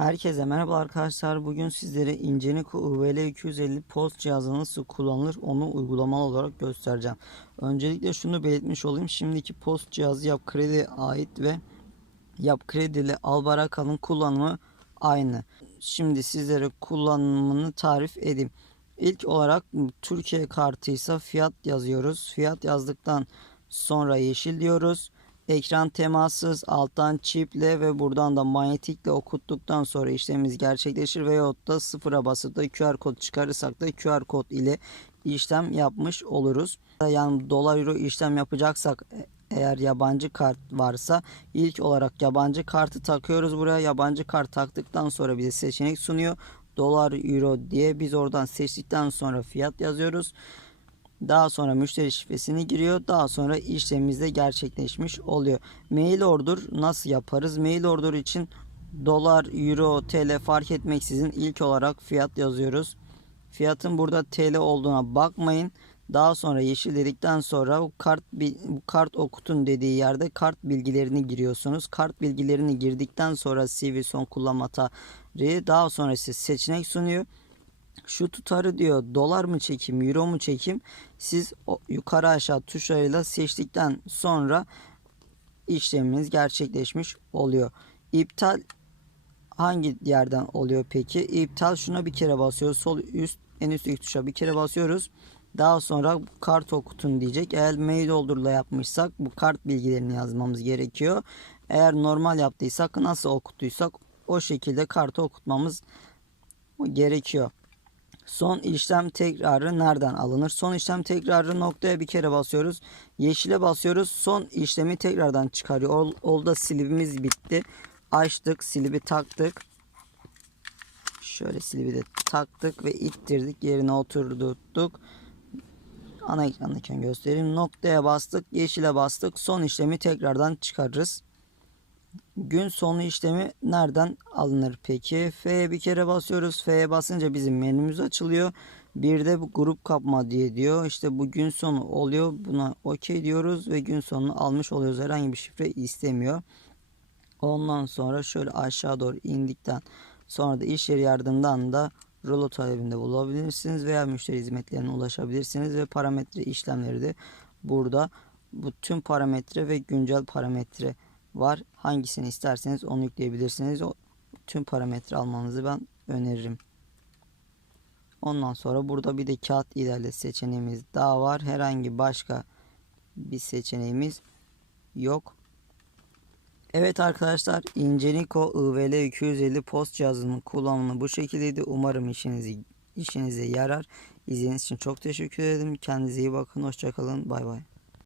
Herkese merhaba arkadaşlar. Bugün sizlere Ingenuco UVL 250 post cihazı nasıl kullanılır onu uygulamalı olarak göstereceğim. Öncelikle şunu belirtmiş olayım. Şimdiki post cihazı Yap Kredi'ye ait ve Yap Kredi ile Albarakal'ın kullanımı aynı. Şimdi sizlere kullanımını tarif edeyim. İlk olarak Türkiye kartıysa fiyat yazıyoruz. Fiyat yazdıktan sonra yeşil diyoruz. Ekran temassız alttan çiple ve buradan da manyetikle okuttuktan sonra işlemimiz gerçekleşir veyahut da sıfıra basıp da QR kod çıkarırsak da QR kod ile işlem yapmış oluruz. Yani dolar euro işlem yapacaksak e, eğer yabancı kart varsa ilk olarak yabancı kartı takıyoruz buraya. Yabancı kart taktıktan sonra bize seçenek sunuyor. Dolar euro diye biz oradan seçtikten sonra fiyat yazıyoruz. Daha sonra müşteri şifresini giriyor. Daha sonra işlemimiz de gerçekleşmiş oluyor. Mail order nasıl yaparız? Mail order için dolar, euro, TL fark etmeksizin ilk olarak fiyat yazıyoruz. Fiyatın burada TL olduğuna bakmayın. Daha sonra yeşil dedikten sonra kart kart okutun dediği yerde kart bilgilerini giriyorsunuz. Kart bilgilerini girdikten sonra CV son kullanma tarihi daha sonra size seçenek sunuyor şu tutarı diyor dolar mı çekeyim euro mu çekeyim siz o yukarı aşağı tuşlarıyla seçtikten sonra işlemimiz gerçekleşmiş oluyor. İptal hangi yerden oluyor peki? İptal şuna bir kere basıyoruz. Sol üst en üstteki tuşa bir kere basıyoruz. Daha sonra kart okutun diyecek. Eğer mail doldurla yapmışsak bu kart bilgilerini yazmamız gerekiyor. Eğer normal yaptıysak nasıl okuttuysak o şekilde kartı okutmamız gerekiyor. Son işlem tekrarı nereden alınır? Son işlem tekrarı noktaya bir kere basıyoruz. Yeşile basıyoruz. Son işlemi tekrardan çıkarıyor. Ol, olda silibimiz bitti. Açtık. Silibi taktık. Şöyle silibi de taktık ve ittirdik. Yerine oturduk. Ana ekrandayken göstereyim. Noktaya bastık. Yeşile bastık. Son işlemi tekrardan çıkarırız. Gün sonu işlemi nereden alınır peki? F'ye bir kere basıyoruz. F'ye basınca bizim menümüz açılıyor. Bir de bu grup kapma diye diyor. İşte bu gün sonu oluyor. Buna okey diyoruz ve gün sonunu almış oluyoruz. Herhangi bir şifre istemiyor. Ondan sonra şöyle aşağı doğru indikten sonra da iş yeri yardımdan da rulo talebinde bulabilirsiniz veya müşteri hizmetlerine ulaşabilirsiniz ve parametre işlemleri de burada. Bu tüm parametre ve güncel parametre var. Hangisini isterseniz onu yükleyebilirsiniz. O, tüm parametre almanızı ben öneririm. Ondan sonra burada bir de kağıt ilerle seçeneğimiz daha var. Herhangi başka bir seçeneğimiz yok. Evet arkadaşlar Ingenico IVL 250 post cihazının kullanımı bu şekildeydi. Umarım işinizi işinize yarar. İzlediğiniz için çok teşekkür ederim. Kendinize iyi bakın. Hoşçakalın. Bay bay.